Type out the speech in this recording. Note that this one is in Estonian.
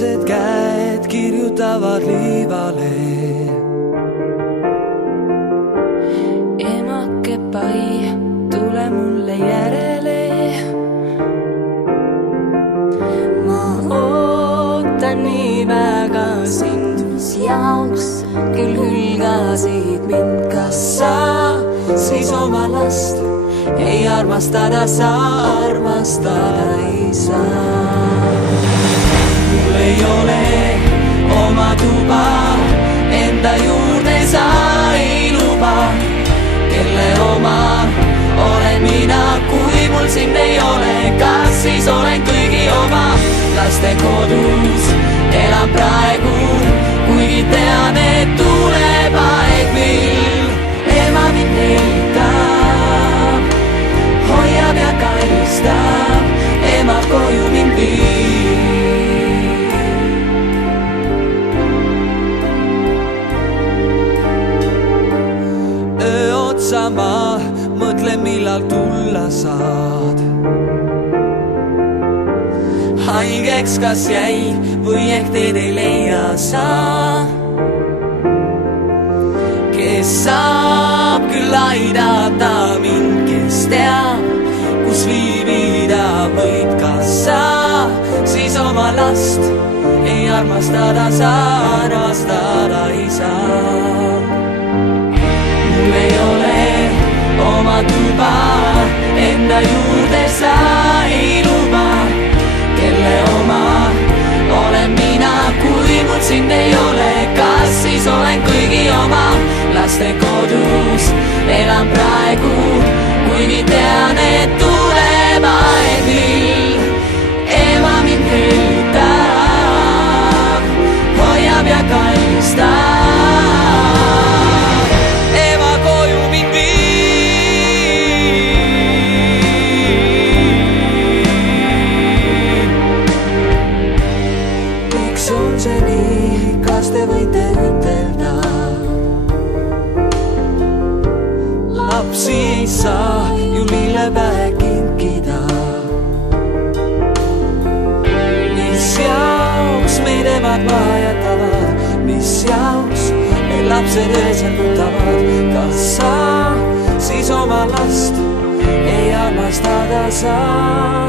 veresed käed kirjutavad liivale. Emake pai, tule mulle järele. Ma ootan nii väga sind, mis jaoks küll hülgasid mind. Kas sa siis oma last ei armastada sa, armastada ei saa? Mul ei ole oma tuba, enda juurde sa ei luba. Kelle oma olen mina, kui mul sind ei ole? Kas siis olen kõigi oma? Lastekodus elan praegu, kuigi tean, et tuleb aeg, mil ema mind heitab, hoiab ja karistab, ema koju mind viib. Öö otsa ma mõtlen, millal tulla saad. Haigeks kas jäi või ehk teed ei leia sa. Kes saab küll aidata mind, kes teab, kus viibida võid? Kas sa siis oma last ei armastada sa, armastada ei saa? Mul ei ole oma tuba, enda juurde sa ei luba. Kelle oma olen mina, kui mul sind ei ole? Kas siis olen kõigi oma? Lastekodus elan praegu, kuigi tean, et tuleb aeg, mil ema mind heitab, hoiab ja karistab. Kas te võite ütelda, lapsi ei saa ju lillepäe kinkida? Mis jaoks meid emad maha jätavad, mis jaoks meil lapsed öösel nutavad? Kas sa siis oma last ei armastada saa?